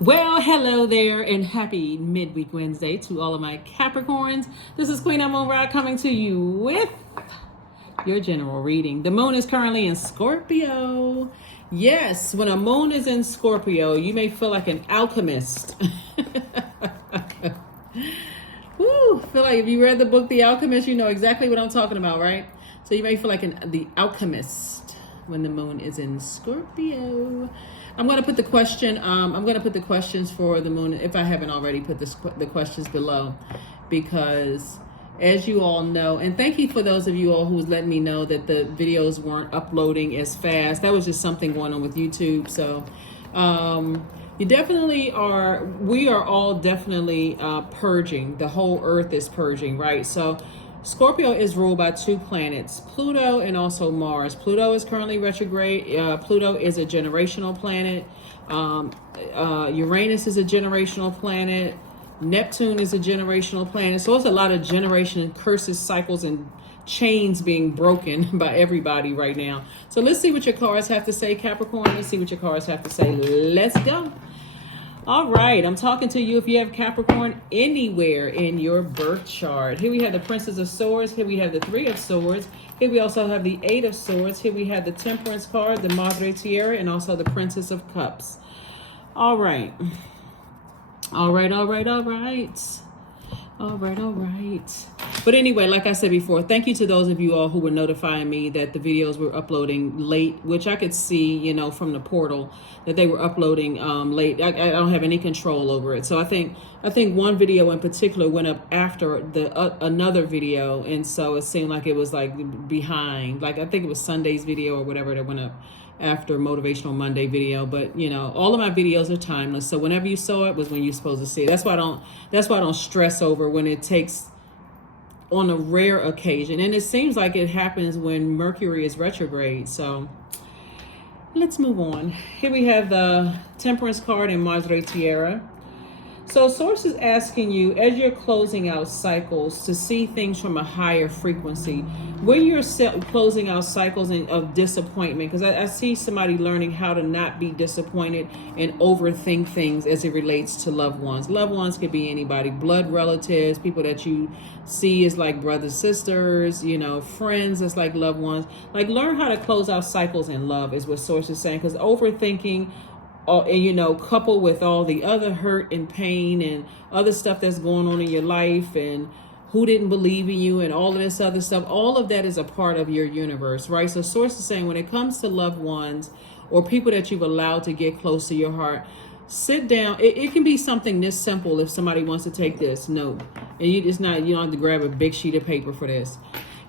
Well, hello there and happy midweek Wednesday to all of my Capricorns. This is Queen Amun Ra coming to you with your general reading. The moon is currently in Scorpio. Yes, when a moon is in Scorpio, you may feel like an alchemist. Woo, feel like if you read the book The Alchemist, you know exactly what I'm talking about, right? So you may feel like the alchemist when the moon is in Scorpio. I'm going to put the question, I'm going to put the questions for the moon, if I haven't already put the questions below, because as you all know, and thank you for those of you all who's letting me know that the videos weren't uploading as fast. That was just something going on with YouTube. So you definitely are, we are all definitely purging. The whole earth is purging, right? So Scorpio is ruled by two planets, Pluto and also Mars. Pluto is currently retrograde. Pluto is a generational planet. Uranus is a generational planet. Neptune is a generational planet. So it's a lot of generation curses, cycles, and chains being broken by everybody right now. So let's see what your cards have to say, Capricorn. Let's see what your cards have to say. Let's go. All right, I'm talking to you if you have Capricorn anywhere in your birth chart. Here we have the Princess of Swords. Here we have the Three of Swords. Here we also have the Eight of Swords. Here we have the Temperance card, the Mogridge, and also the Princess of Cups. All right. All right. But anyway, like I said before, thank you to those of you all who were notifying me that the videos were uploading late, which I could see, you know, from the portal that they were uploading late. I don't have any control over it. So I think one video in particular went up after the another video, and so it seemed like it was like behind. Like I think it was Sunday's video or whatever that went up after Motivational Monday video. But you know, all of my videos are timeless, so whenever you saw it was when you're supposed to see it. That's why I don't stress over when it takes on a rare occasion, and it seems like it happens when Mercury is retrograde. So let's move on. Here we have the Temperance card and Madre Tierra. So Source is asking you, as you're closing out cycles, to see things from a higher frequency. When you're closing out cycles of disappointment, because I see somebody learning how to not be disappointed and overthink things as it relates to loved ones. Loved ones could be anybody, blood relatives, people that you see as like brothers, sisters, you know, friends as like loved ones. Like learn how to close out cycles in love is what Source is saying, because overthinking, you know, coupled with all the other hurt and pain and other stuff that's going on in your life and who didn't believe in you and all of this other stuff, all of that is a part of your universe, right? So Source is saying when it comes to loved ones or people that you've allowed to get close to your heart, sit down. It can be something this simple. If somebody wants to take this note, and you don't have to grab a big sheet of paper for this.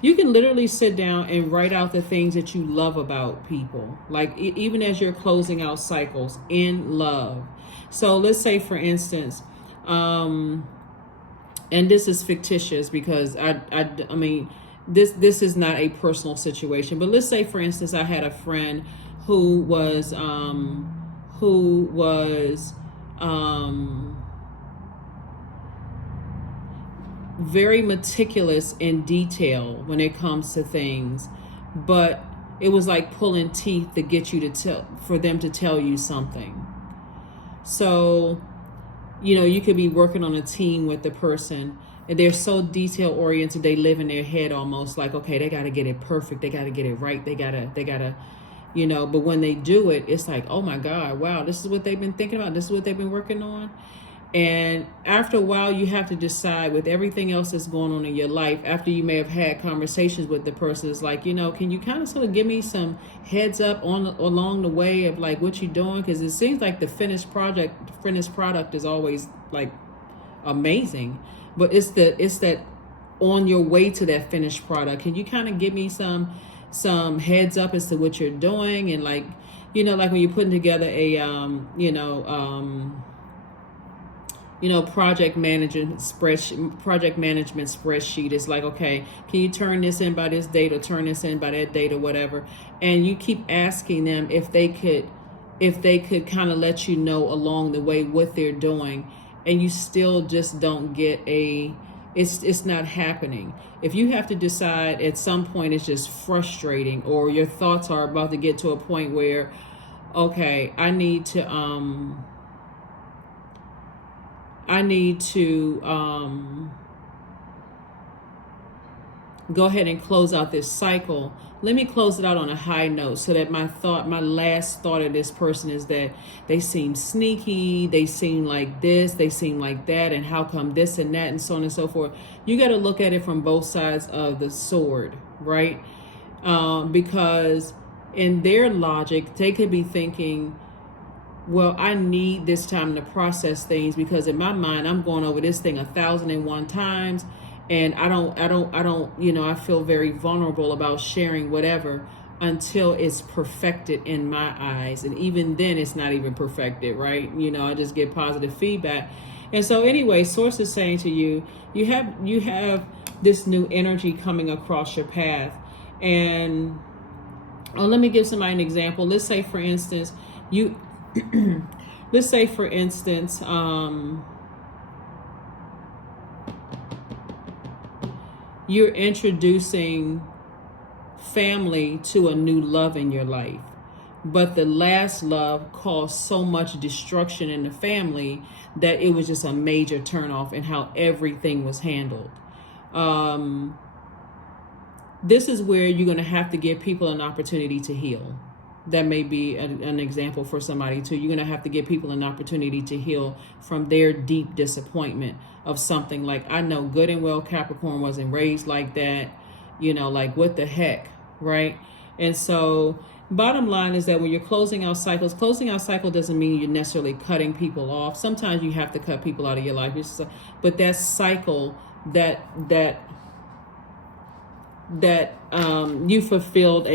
You can literally sit down and write out the things that you love about people, like even as you're closing out cycles in love. So let's say, for instance, and this is fictitious because I mean, this is not a personal situation, but let's say, for instance, I had a friend who was very meticulous in detail when it comes to things, but it was like pulling teeth to get you for them to tell you something. So, you know, you could be working on a team with the person and they're so detail oriented, they live in their head almost like, okay, they got to get it perfect. They got to get it right. They gotta, you know, but when they do it, it's like, oh my God, wow, this is what they've been thinking about. This is what they've been working on. And after a while, you have to decide with everything else that's going on in your life, after you may have had conversations with the person, it's like, you know, can you kind of sort of give me some heads up along the way of like what you're doing? Because it seems like the finished product is always like amazing, but it's that on your way to that finished product. Can you kind of give me some heads up as to what you're doing? And like, you know, like when you're putting together a project management spreadsheet. It's like, okay, can you turn this in by this date or turn this in by that date or whatever? And you keep asking them if they could kind of let you know along the way what they're doing, and you still just don't get it's not happening. If you have to decide at some point, it's just frustrating, or your thoughts are about to get to a point where, okay, I need to I need to go ahead and close out this cycle. Let me close it out on a high note so that my last thought of this person is that they seem sneaky, they seem like this, they seem like that, and how come this and that, and so on and so forth. You got to look at it from both sides of the sword, right? Because in their logic, they could be thinking, well, I need this time to process things because in my mind, I'm going over this thing 1,001 times. And I don't, you know, I feel very vulnerable about sharing whatever until it's perfected in my eyes. And even then it's not even perfected, right? You know, I just get positive feedback. And so anyway, Source is saying to you, you have this new energy coming across your path. And let me give somebody an example. Let's say, for instance, you're introducing family to a new love in your life, but the last love caused so much destruction in the family that it was just a major turnoff in how everything was handled. This is where you're going to have to give people an opportunity to heal. That may be an example for somebody too. You're going to have to give people an opportunity to heal from their deep disappointment of something. Like, I know good and well Capricorn wasn't raised like that, you know, like what the heck, right? And so bottom line is that when you're closing out cycle doesn't mean you're necessarily cutting people off. Sometimes you have to cut people out of your life, but that cycle that you fulfilled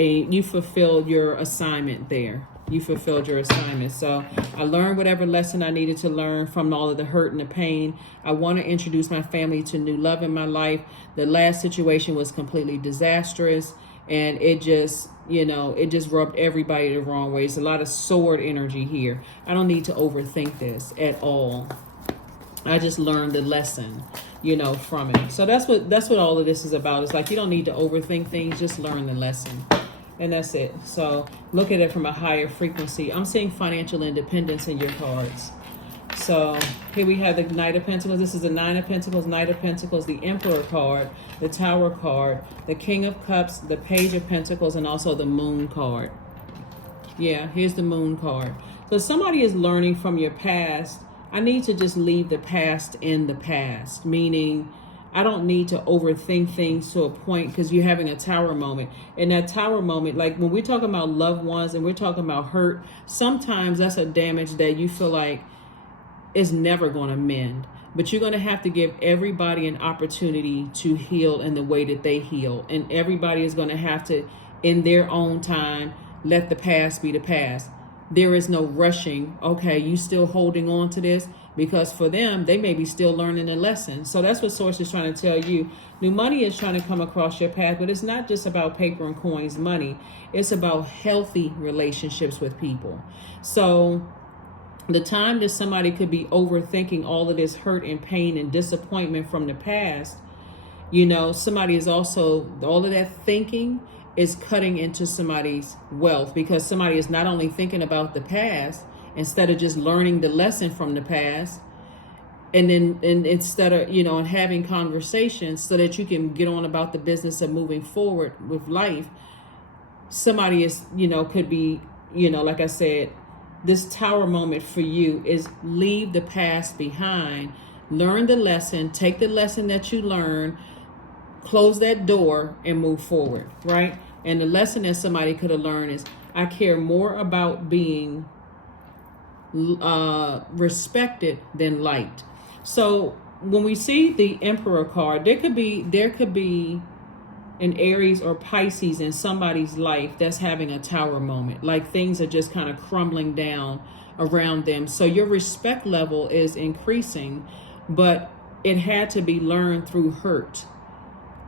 your assignment there. You fulfilled your assignment. So I learned whatever lesson I needed to learn from all of the hurt and the pain. I want to introduce my family to new love in my life. The last situation was completely disastrous, and it just rubbed everybody the wrong way. It's a lot of sword energy here. I don't need to overthink this at all. I just learned the lesson, you know, from it. So that's what all of this is about. It's like, you don't need to overthink things, just learn the lesson. And that's it. So look at it from a higher frequency. I'm seeing financial independence in your cards. So here we have the Knight of Pentacles. This is the Nine of Pentacles, Knight of Pentacles, the Emperor card, the Tower card, the King of Cups, the Page of Pentacles, and also the Moon card. Yeah, here's the Moon card. So somebody is learning from your past. I need to just leave the past in the past, meaning I don't need to overthink things to a point, because you're having a tower moment. And that tower moment, like when we're talking about loved ones and we're talking about hurt, sometimes that's a damage that you feel like is never going to mend. But you're going to have to give everybody an opportunity to heal in the way that they heal. And everybody is going to have to, in their own time, let the past be the past. There is no rushing. Okay, you still holding on to this? Because for them, they may be still learning a lesson. So that's what Source is trying to tell you. New money is trying to come across your path, but it's not just about paper and coins money. It's about healthy relationships with people. So the time that somebody could be overthinking all of this hurt and pain and disappointment from the past, you know, somebody is also, all of that thinking is cutting into somebody's wealth, because somebody is not only thinking about the past instead of just learning the lesson from the past, and instead of, you know, and having conversations so that you can get on about the business of moving forward with life. Somebody is, you know, could be, you know, like I said, this tower moment for you is leave the past behind, learn the lesson, take the lesson that you learned, close that door and move forward, right? And the lesson that somebody could have learned is, I care more about being respected than liked. So when we see the Emperor card, there could be an Aries or Pisces in somebody's life that's having a tower moment, like things are just kind of crumbling down around them. So your respect level is increasing, but it had to be learned through hurt.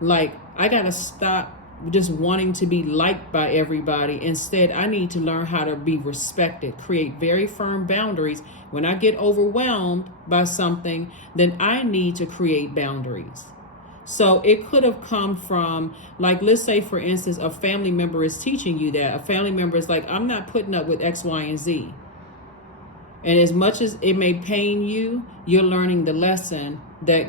Like, I gotta stop just wanting to be liked by everybody. Instead, I need to learn how to be respected, create very firm boundaries. When I get overwhelmed by something, then I need to create boundaries. So it could have come from, like, let's say, for instance, a family member is teaching you that. A family member is like, I'm not putting up with X, Y, and Z. And as much as it may pain you, you're learning the lesson that,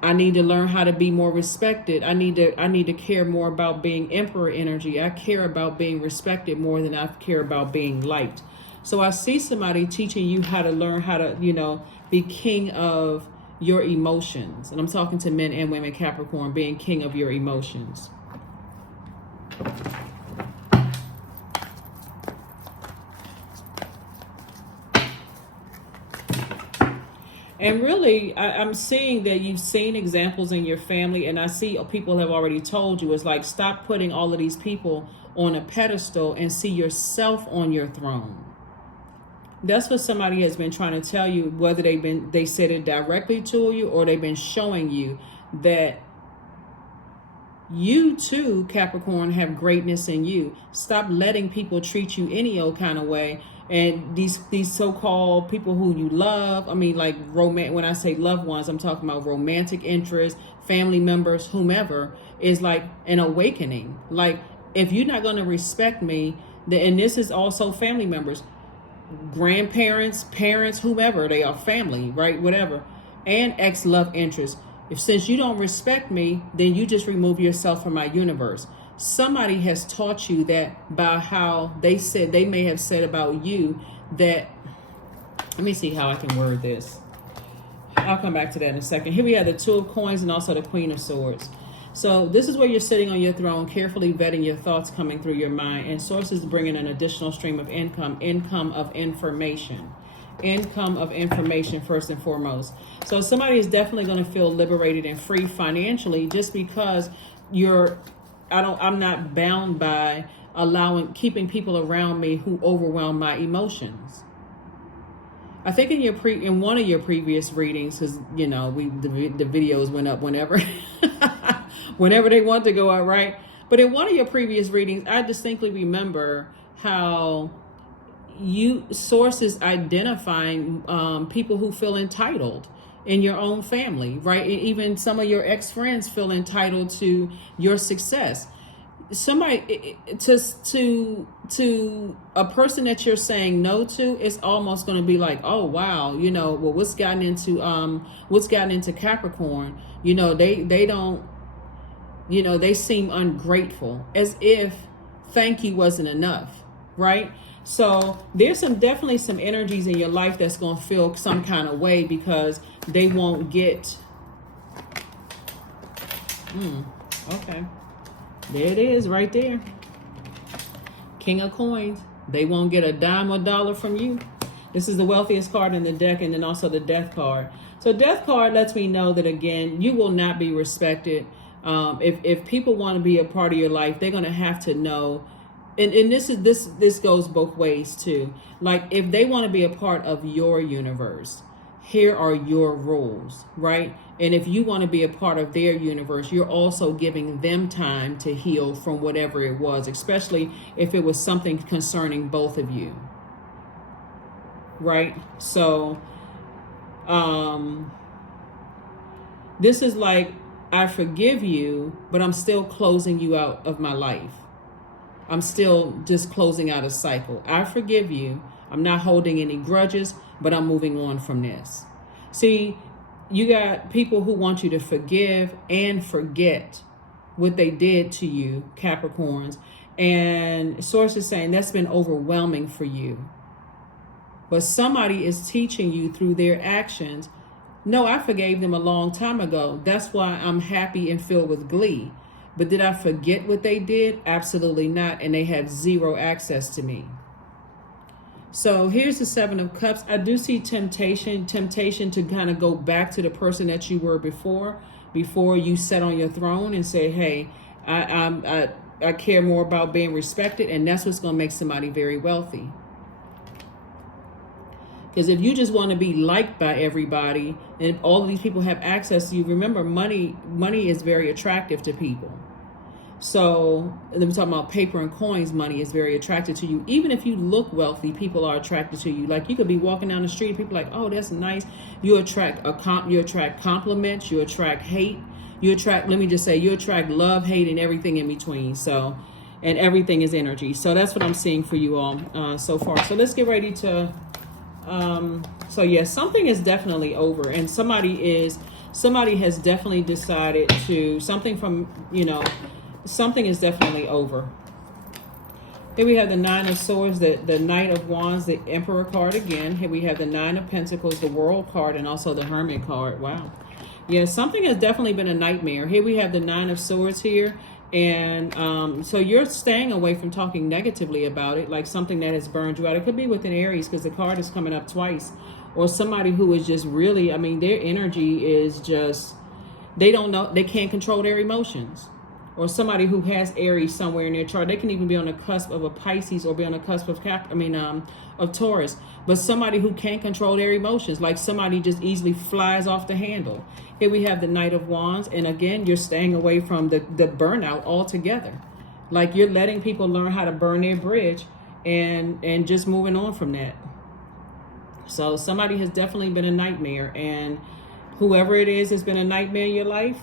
I need to learn how to be more respected. I need to care more about being emperor energy. I care about being respected more than I care about being liked. So I see somebody teaching you how to learn how to, be king of your emotions. And I'm talking to men and women, Capricorn, being king of your emotions. And really, I'm seeing that you've seen examples in your family, and I see people have already told you, it's like, stop putting all of these people on a pedestal and see yourself on your throne. That's what somebody has been trying to tell you, whether they said it directly to you or they've been showing you that you too, Capricorn, have greatness in you. Stop letting people treat you any old kind of way. And these so-called people who you love, like when I say loved ones, I'm talking about romantic interests, family members, whomever, is like an awakening. Like, if you're not going to respect me, and this is also family members, grandparents, parents, whomever they are, family, right? Whatever, and ex-love interest. Since you don't respect me, then you just remove yourself from my universe. Somebody has taught you that by how they may have said about you that, let me see how I can word this. I'll come back to that in a second. Here we have the Two of Coins and also the Queen of Swords. So this is where you're sitting on your throne, carefully vetting your thoughts coming through your mind, and sources bringing an additional stream of income of information. Income of information first and foremost. So somebody is definitely going to feel liberated and free financially, just because I'm not bound by keeping people around me who overwhelm my emotions. I think in one of your previous readings, because the videos went up whenever whenever they want to go out, right? But in one of your previous readings, I distinctly remember how sources identifying people who feel entitled in your own family, right? And even some of your ex-friends feel entitled to your success. Somebody to a person that you're saying no to, it's almost going to be like, oh wow, what's gotten into Capricorn, they don't, they seem ungrateful, as if thank you wasn't enough, right? So there's definitely some energies in your life that's going to feel some kind of way because they won't get, okay. There it is right there. King of Coins. They won't get a dime or dollar from you. This is the wealthiest card in the deck, and then also the Death card. So Death card lets me know that, again, you will not be respected. If people want to be a part of your life, they're going to have to know. And this goes both ways too. Like, if they want to be a part of your universe, here are your rules, right? And if you want to be a part of their universe, you're also giving them time to heal from whatever it was, especially if it was something concerning both of you, right? So this is like, I forgive you, but I'm still closing you out of my life. I'm still just closing out a cycle. I forgive you. I'm not holding any grudges, but I'm moving on from this. See, you got people who want you to forgive and forget what they did to you, Capricorns. And sources saying that's been overwhelming for you. But somebody is teaching you through their actions, no, I forgave them a long time ago. That's why I'm happy and filled with glee. But did I forget what they did? Absolutely not. And they have zero access to me. So here's the Seven of Cups. I do see temptation to kind of go back to the person that you were before you sat on your throne and say, hey, I care more about being respected. And that's what's going to make somebody very wealthy. Because if you just want to be liked by everybody and all of these people have access to you, remember, money is very attractive to people. So we're talking about paper and coins. Money is very attractive to you. Even if you look wealthy, people are attracted to you. Like, you could be walking down the street, people are like, oh, that's nice. You attract compliments, you attract hate, you attract love, hate, and everything in between. So and everything is energy. So that's what I'm seeing for you all so far. So let's get ready to so yes, something is definitely over, and somebody has definitely decided to, something is definitely over. Here we have the Nine of Swords, the Knight of Wands, the Emperor card again. Here we have the Nine of Pentacles, the World card, and also the Hermit card. Wow. Yeah, something has definitely been a nightmare. Here we have the Nine of Swords here. And so you're staying away from talking negatively about it, like something that has burned you out. It could be with an Aries, because the card is coming up twice. Or somebody who is just really, their energy is just, they don't know, they can't control their emotions. Or somebody who has Aries somewhere in their chart. They can even be on the cusp of a Pisces, or be on the cusp of of Taurus. But somebody who can't control their emotions, like somebody just easily flies off the handle. Here we have the Knight of Wands, and again, you're staying away from the burnout altogether. Like you're letting people learn how to burn their bridge, and just moving on from that. So somebody has definitely been a nightmare, and whoever it is has been a nightmare in your life.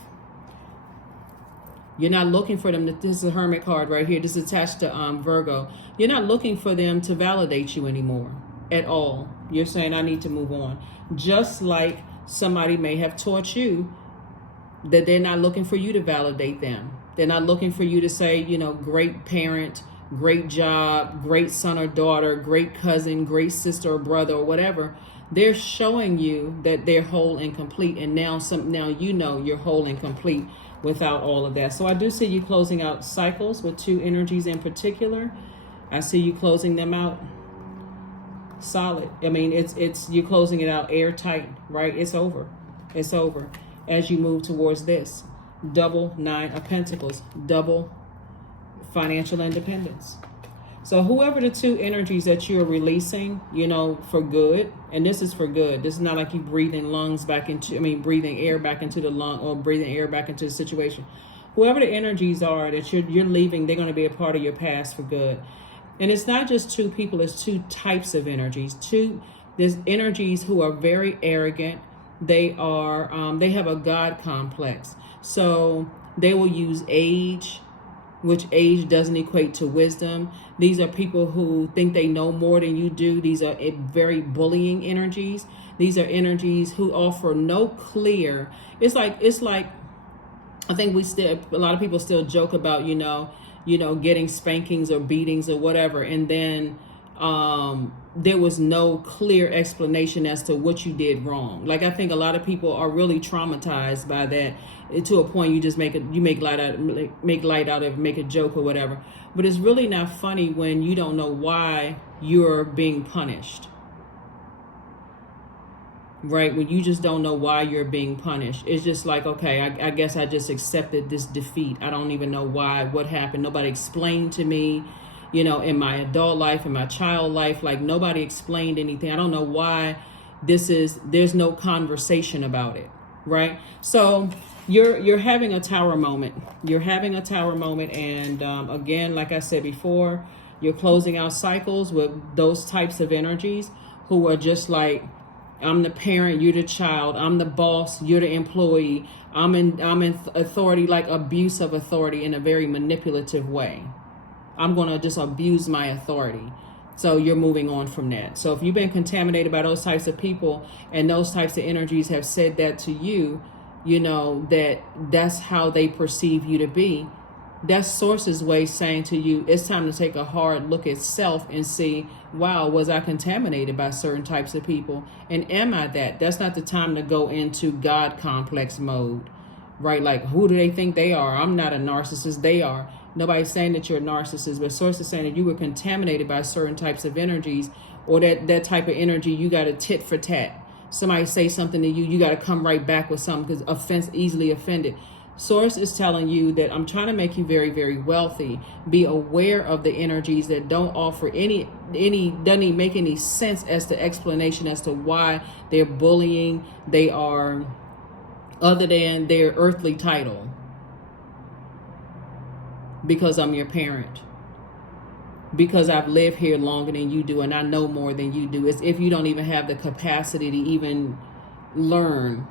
You're not looking for them. This is a Hermit card right here. This is attached to Virgo. You're not looking for them to validate you anymore at all. You're saying, I need to move on. Just like somebody may have taught you that they're not looking for you to validate them. They're not looking for you to say, great parent, great job, great son or daughter, great cousin, great sister or brother or whatever. They're showing you that they're whole and complete. And now you're whole and complete without all of that. So I do see you closing out cycles with two energies in particular. I see you closing them out solid. It's you closing it out airtight, right? It's over. It's over. As you move towards this double Nine of Pentacles, double financial independence. So whoever the two energies that you're releasing, for good, and this is for good. This is not like you breathing breathing air back into the lung, or breathing air back into the situation. Whoever the energies are that you're leaving, they're going to be a part of your past for good. And it's not just two people, it's two types of energies. There's energies who are very arrogant. They have a God complex. So they will use age, which age doesn't equate to wisdom. These are people who think they know more than you do. These are very bullying energies. These are energies who offer no clear. It's like I think a lot of people still joke about, getting spankings or beatings or whatever. And then there was no clear explanation as to what you did wrong. Like, I think a lot of people are really traumatized by that, to a point you just make light out of it, make a joke or whatever. But it's really not funny when you don't know why you're being punished. Right? When you just don't know why you're being punished. It's just like, okay, I guess I just accepted this defeat. I don't even know why, what happened. Nobody explained to me, in my adult life, in my child life, like nobody explained anything. I don't know why there's no conversation about it. Right? So you're having a tower moment. You're having a tower moment. And again, like I said before, you're closing out cycles with those types of energies who are just like, I'm the parent, you're the child. I'm the boss, you're the employee. I'm in authority, like abuse of authority in a very manipulative way. I'm going to just abuse my authority. So you're moving on from that. So if you've been contaminated by those types of people, and those types of energies have said that to you, that's how they perceive you to be. That's Source's way saying to you, it's time to take a hard look at self and see, wow, was I contaminated by certain types of people? And am I that? That's not the time to go into God complex mode, right? Like, who do they think they are? I'm not a narcissist. They are. Nobody's saying that you're a narcissist, but Source is saying that you were contaminated by certain types of energies, or that type of energy, you got to tit for tat. Somebody say something to you, you got to come right back with something, because easily offended. Source is telling you that I'm trying to make you very, very wealthy. Be aware of the energies that don't offer doesn't even make any sense as to explanation as to why they're bullying. They are, other than their earthly title. Because I'm your parent. Because I've lived here longer than you do, and I know more than you do. It's if you don't even have the capacity to even learn.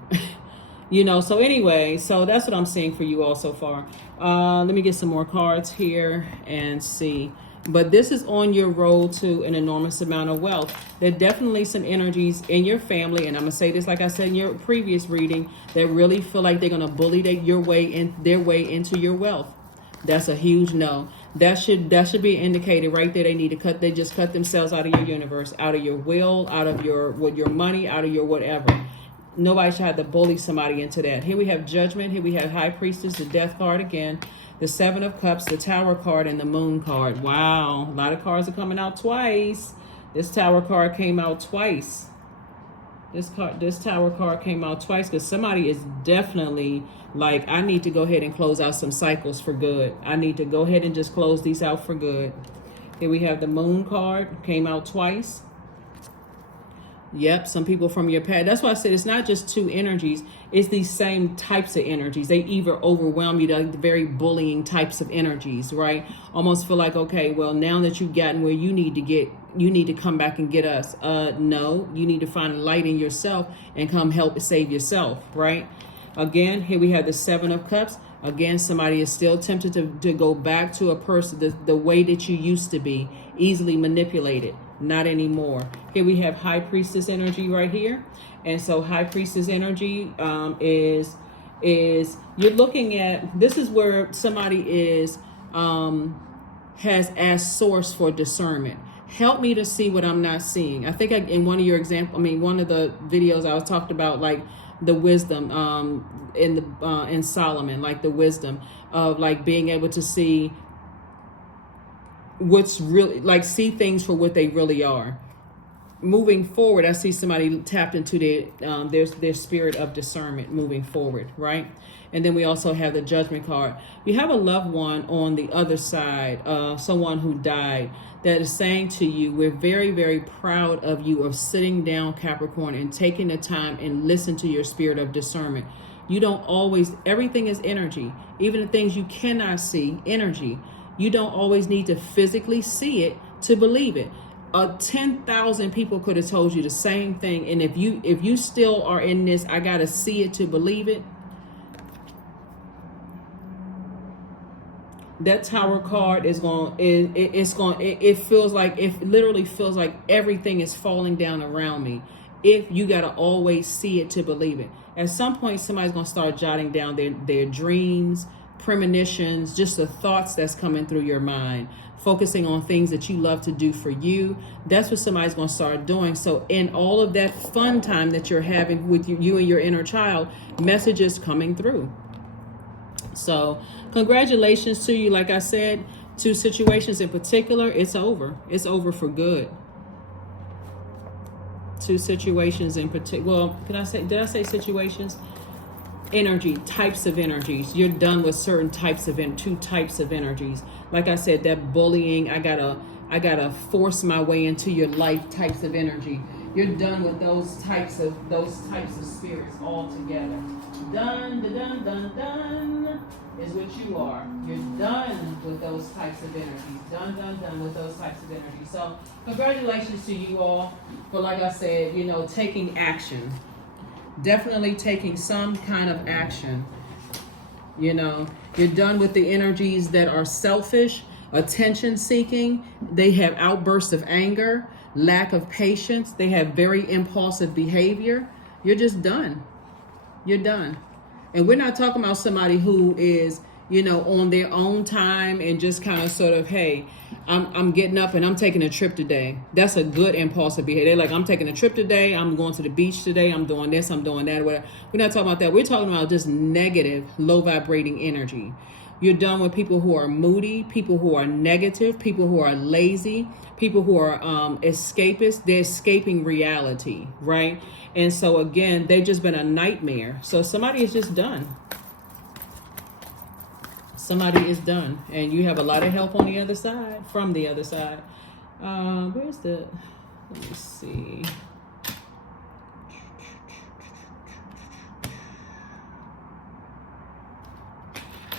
You know, so anyway, so that's what I'm seeing for you all so far. Let me get some more cards here and see. But this is on your road to an enormous amount of wealth. There are definitely some energies in your family, and I'm gonna say this like I said in your previous reading, that really feel like they're gonna bully their way into your wealth. That's a huge no. That should be indicated right there. They just cut themselves out of your universe, out of your will, out of your money, out of your whatever. Nobody should have to bully somebody into that. Here we have Judgment. Here we have High Priestess, the Death card again, the Seven of Cups, the Tower card, and the Moon card. Wow, a lot of cards are coming out twice. This Tower card came out twice. This Tower card came out twice because somebody is definitely like, I need to go ahead and close out some cycles for good. I need to go ahead and just close these out for good. Here we have the Moon card, came out twice. Yep, some people from your past. That's why I said it's not just two energies. It's these same types of energies. They either overwhelm you, like the very bullying types of energies, right? Almost feel like, okay, well, now that you've gotten where you need to come back and get us. No, you need to find light in yourself and come help save yourself, right? Again, here we have the Seven of Cups. Again, somebody is still tempted to go back to a person, the way that you used to be, easily manipulated. Not anymore. Here we have High Priestess energy right here. And so High Priestess energy is you're looking at, this is where somebody is has asked source for discernment. Help me to see what I'm not seeing. I think in one of your one of the videos I was talked about like the wisdom in Solomon, like the wisdom of like being able to see what's really, like, see things for what they really are. Moving forward, I see somebody tapped into their spirit of discernment moving forward, right? And then we also have the Judgment card. You have a loved one on the other side, someone who died, that is saying to you, we're very, very proud of you, of sitting down, Capricorn, and taking the time and listen to your spirit of discernment. You don't always, everything is energy. Even the things you cannot see, energy. You don't always need to physically see it to believe it. 10,000 people could have told you the same thing. And if you still are in this, I got to see it to believe it. That Tower card is it feels like, it literally feels like everything is falling down around me. If you got to always see it to believe it. At some point, somebody's going to start jotting down their dreams, premonitions, just the thoughts that's coming through your mind, focusing on things that you love to do for you. That's what somebody's going to start doing. So in all of that fun time that you're having with you and your inner child, messages coming through. So congratulations to you. Like I said, two situations in particular, it's over. It's over for good. Two situations in particular. Well, did I say situations? Energy, types of energies. You're done with certain types of two types of energies. Like I said, that bullying, I gotta force my way into your life types of energy. You're done with those types of spirits altogether. Done is what you are. You're done with those types of energies. Done with those types of energies. So congratulations to you all for, like I said, taking action. Definitely taking some kind of action. You're done with the energies that are selfish, attention seeking. They have outbursts of anger, lack of patience. They have very impulsive behavior. You're just done. You're done. And we're not talking about somebody who is, on their own time and just kind of sort of, hey, I'm getting up and I'm taking a trip today. That's a good impulsive behavior. They're like, I'm taking a trip today. I'm going to the beach today. I'm doing this. I'm doing that. Whatever. We're not talking about that. We're talking about just negative, low vibrating energy. You're done with people who are moody, people who are negative, people who are lazy, people who are escapists. They're escaping reality, right? And so again, they've just been a nightmare. So somebody is just done. Somebody is done. And you have a lot of help on the other side, from the other side. Let me see.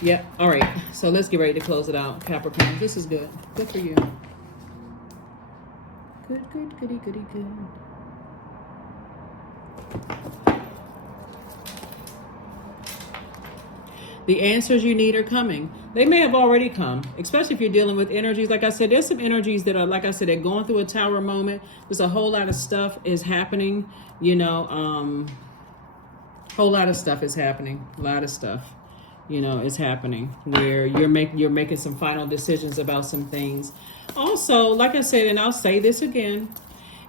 Yep. All right. So let's get ready to close it out, Capricorn. This is good. Good for you. Good. The answers you need are coming. They may have already come, especially if you're dealing with energies. Like I said, there's some energies that are, like I said, they're going through a tower moment. There's a whole lot of stuff is happening, whole lot of stuff is happening. A lot of stuff, is happening where you're making some final decisions about some things. Also, like I said, and I'll say this again,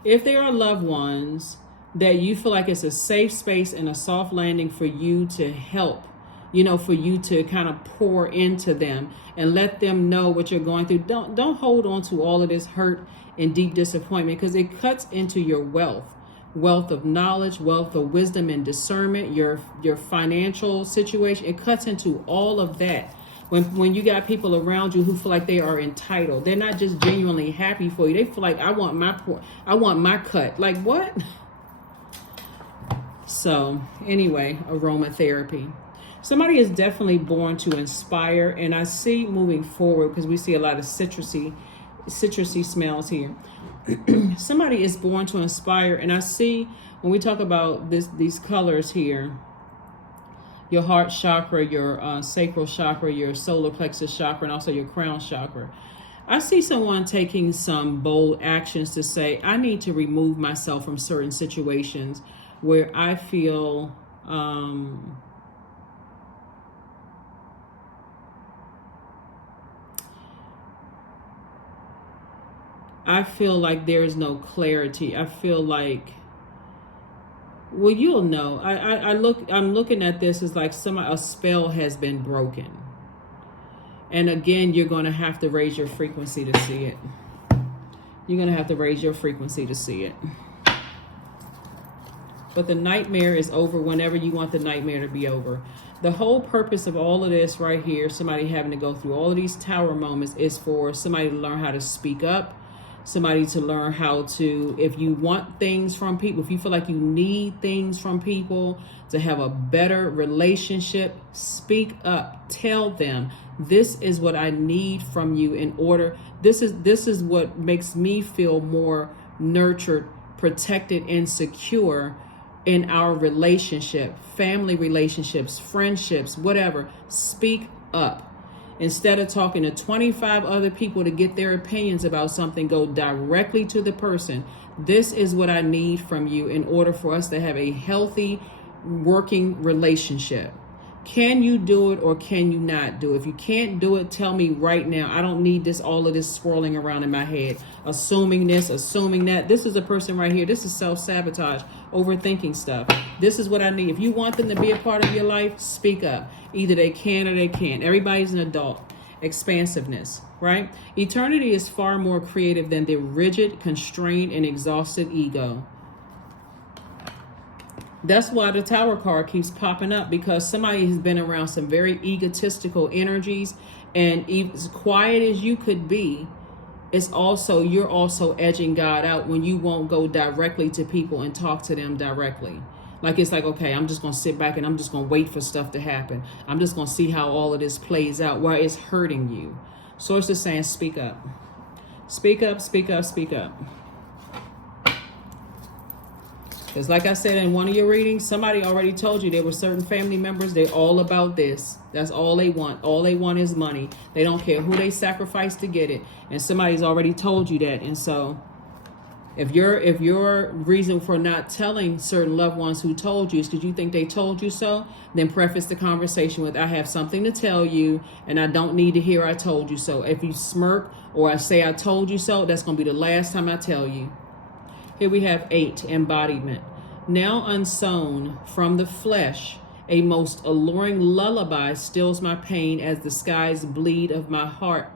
if there are loved ones that you feel like it's a safe space and a soft landing for you to help, for you to kind of pour into them and let them know what you're going through. Don't hold on to all of this hurt and deep disappointment, because it cuts into your wealth of knowledge, wealth of wisdom and discernment, your financial situation. It cuts into all of that. When you got people around you who feel like they are entitled, they're not just genuinely happy for you. They feel like I want my cut. Like what? So anyway, aromatherapy. Somebody is definitely born to inspire, and I see moving forward, because we see a lot of citrusy smells here. Somebody is born to inspire, and I see when we talk about these colors here, your heart chakra, your sacral chakra, your solar plexus chakra, and also your crown chakra. I see someone taking some bold actions to say, I need to remove myself from certain situations where I feel like there is no clarity. I feel like, well, you'll know. I'm looking at this as like a spell has been broken. And again, you're going to have to raise your frequency to see it. You're going to have to raise your frequency to see it. But the nightmare is over whenever you want the nightmare to be over. The whole purpose of all of this right here, somebody having to go through all of these tower moments, is for somebody to learn how to speak up. Somebody to learn how to, if you want things from people, if you feel like you need things from people to have a better relationship, speak up. Tell them, this is what I need from you in order. This is what makes me feel more nurtured, protected, and secure in our relationship, family relationships, friendships, whatever. Speak up. Instead of talking to 25 other people to get their opinions about something, go directly to the person. This is what I need from you in order for us to have a healthy working relationship. Can you do it or can you not do it? If you can't do it, tell me right now. I don't need all of this swirling around in my head. Assuming this, assuming that. This is a person right here. This is self-sabotage, overthinking stuff. This is what I need. If you want them to be a part of your life, speak up. Either they can or they can't. Everybody's an adult. Expansiveness, right? Eternity is far more creative than the rigid, constrained, and exhausted ego. That's why the Tower card keeps popping up, because somebody has been around some very egotistical energies, and as quiet as you could be, you're also edging God out when you won't go directly to people and talk to them directly. Like, it's like, okay, I'm just going to sit back and I'm just going to wait for stuff to happen. I'm just going to see how all of this plays out, why it's hurting you. Source is saying, speak up. Speak up, speak up, speak up. Because like I said in one of your readings, somebody already told you there were certain family members, they're all about this. That's all they want. All they want is money. They don't care who they sacrifice to get it. And somebody's already told you that. And so if your reason for not telling certain loved ones who told you is because you think they told you so, then preface the conversation with, I have something to tell you and I don't need to hear I told you so. If you smirk or I say I told you so, that's going to be the last time I tell you. Here we have 8, embodiment. Now unsown from the flesh, a most alluring lullaby stills my pain as the skies bleed of my heart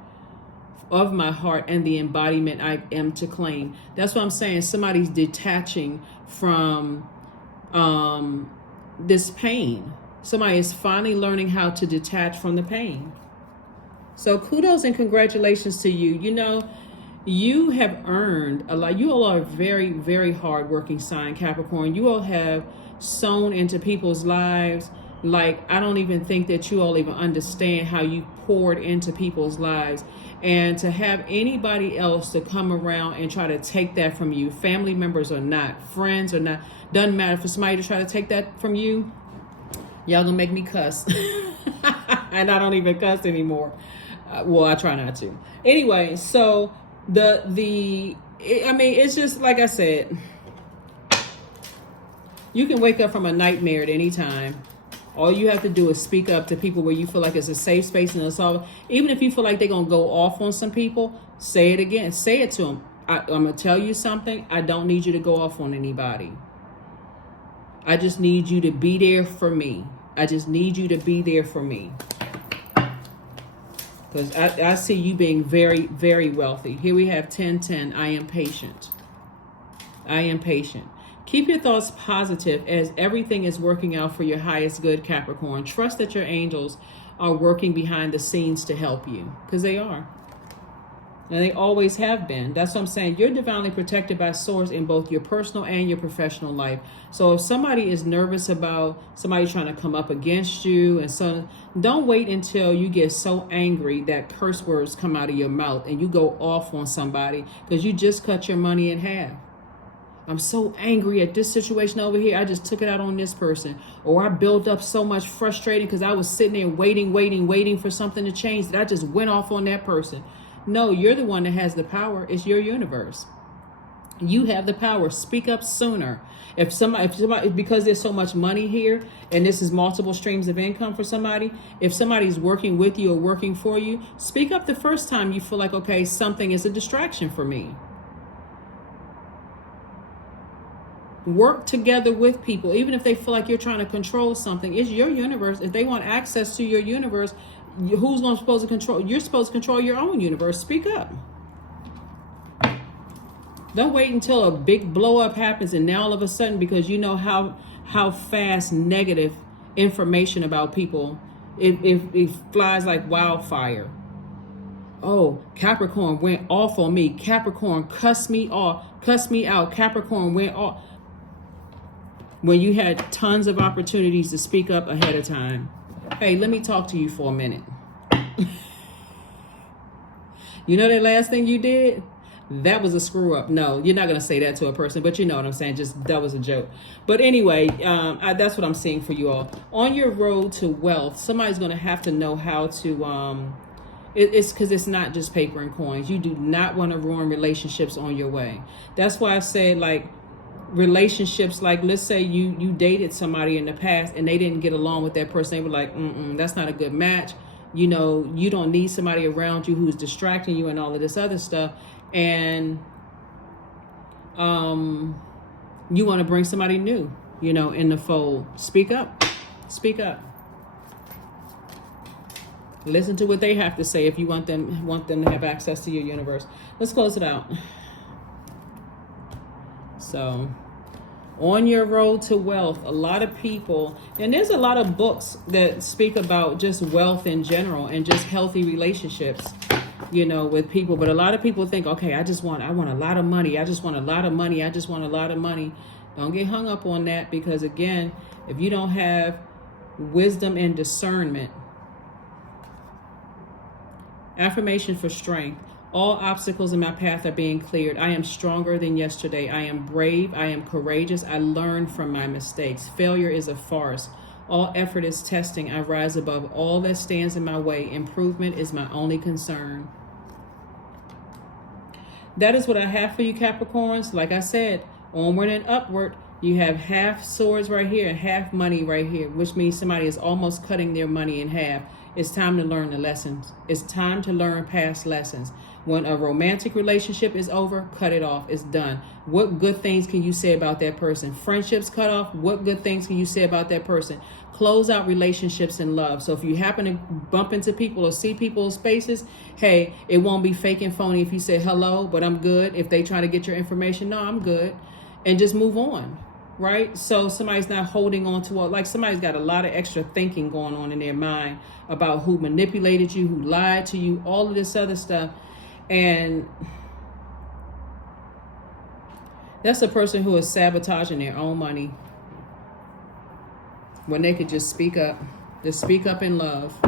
and the embodiment I am to claim. That's what I'm saying. Somebody's detaching from this pain. Somebody is finally learning how to detach from the pain. So kudos and congratulations to you. You know, you have earned a lot. You all are a very, very hardworking sign, Capricorn. You all have sown into people's lives. Like, I don't even think that you all even understand how you poured into people's lives. And to have anybody else to come around and try to take that from you, family members or not, friends or not, doesn't matter. For somebody to try to take that from you, y'all gonna make me cuss. And I don't even cuss anymore. Well, I try not to. Anyway, so I mean, it's just like I said, you can wake up from a nightmare at any time. All you have to do is speak up to people where you feel like it's a safe space and it's all. Even if you feel like they're going to go off on some people, say it again. Say it to them. I'm going to tell you something. I don't need you to go off on anybody. I just need you to be there for me. I just need you to be there for me. Because I see you being very, very wealthy. Here we have 1010. I am patient. I am patient. Keep your thoughts positive as everything is working out for your highest good, Capricorn. Trust that your angels are working behind the scenes to help you. Because they are. And they always have been. That's what I'm saying. You're divinely protected by Source in both your personal and your professional life. So if somebody is nervous about somebody trying to come up against you, and so don't wait until you get so angry that curse words come out of your mouth and you go off on somebody because you just cut your money in half. I'm so angry at this situation over here. I just took it out on this person. Or I built up so much frustration because I was sitting there waiting for something to change that I just went off on that person. No, you're the one that has the power. It's your universe. You have the power. Speak up sooner. If somebody, because there's so much money here and this is multiple streams of income for somebody, if somebody's working with you or working for you, speak up the first time you feel like, okay, something is a distraction for me. Work together with people, even if they feel like you're trying to control something. It's your universe. If they want access to your universe, who's going to supposed to control? You're supposed to control your own universe. Speak up. Don't wait until a big blow up happens and now all of a sudden, because you know how fast negative information about people, it flies like wildfire. Oh, Capricorn went off on me. Capricorn cussed me off, cussed me out. Capricorn went off. When you had tons of opportunities to speak up ahead of time. Hey, let me talk to you for a minute. You know that last thing you did? That was a screw up. No, you're not going to say that to a person, but you know what I'm saying. Just that was a joke. But anyway, that's what I'm seeing for you all. On your road to wealth, somebody's going to have to know how to... It's because it's not just paper and coins. You do not want to ruin relationships on your way. That's why I said, like, relationships, like, let's say you dated somebody in the past and they didn't get along with that person. They were like, that's not a good match. You know, you don't need somebody around you who's distracting you and all of this other stuff. And you want to bring somebody new, you know, in the fold. Speak up. Speak up. Listen to what they have to say if you want them to have access to your universe. Let's close it out. So, on your road to wealth, a lot of people, and there's a lot of books that speak about just wealth in general and just healthy relationships, you know, with people. But a lot of people think, okay, I want a lot of money. I just want a lot of money. I just want a lot of money. Don't get hung up on that, because again, if you don't have wisdom and discernment, affirmation for strength. All obstacles in my path are being cleared. I am stronger than yesterday. I am brave. I am courageous. I learn from my mistakes. Failure is a farce. All effort is testing. I rise above all that stands in my way. Improvement is my only concern. That is what I have for you, Capricorns. Like I said, onward and upward. You have half swords right here and half money right here, which means somebody is almost cutting their money in half. It's time to learn the lessons. It's time to learn past lessons. When a romantic relationship is over, cut it off. It's done. What good things can you say about that person? Friendships cut off. What good things can you say about that person? Close out relationships and love. So if you happen to bump into people or see people's faces, hey, it won't be fake and phony if you say hello, but I'm good. If they try to get your information, no, I'm good. And just move on. Right? So somebody's not holding on to like somebody's got a lot of extra thinking going on in their mind about who manipulated you, who lied to you, all of this other stuff. And that's a person who is sabotaging their own money when they could just speak up in love.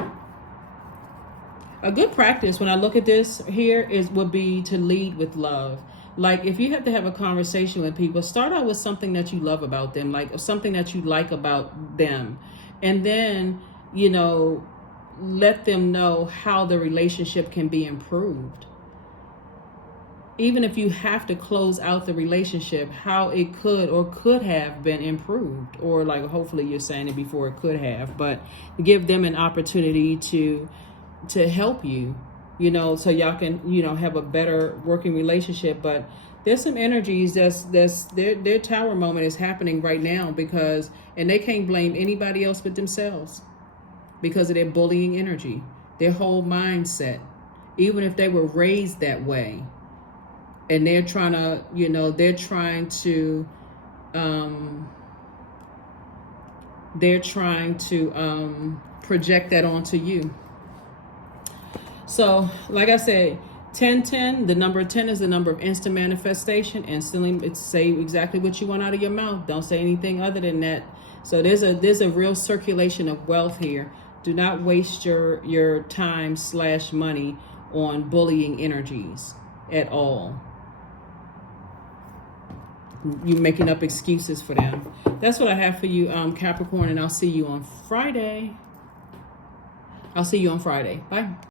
A good practice when I look at this here would be to lead with love. Like, if you have to have a conversation with people, start out with something that you love about them, like something that you like about them. And then, you know, let them know how the relationship can be improved. Even if you have to close out the relationship, how it could or could have been improved, or like hopefully you're saying it before it could have, but give them an opportunity to help you, you know, so y'all can, you know, have a better working relationship. But there's some energies that's their tower moment is happening right now because, and they can't blame anybody else but themselves because of their bullying energy, their whole mindset, even if they were raised that way. And they're trying to, you know, project that onto you. So, like I said, 1010, the number 10 is the number of instant manifestation. Instantly, it's say exactly what you want out of your mouth. Don't say anything other than that. So there's a real circulation of wealth here. Do not waste your time / money on bullying energies at all. You making up excuses for them. That's what I have for you, Capricorn, and I'll see you on Friday. Bye.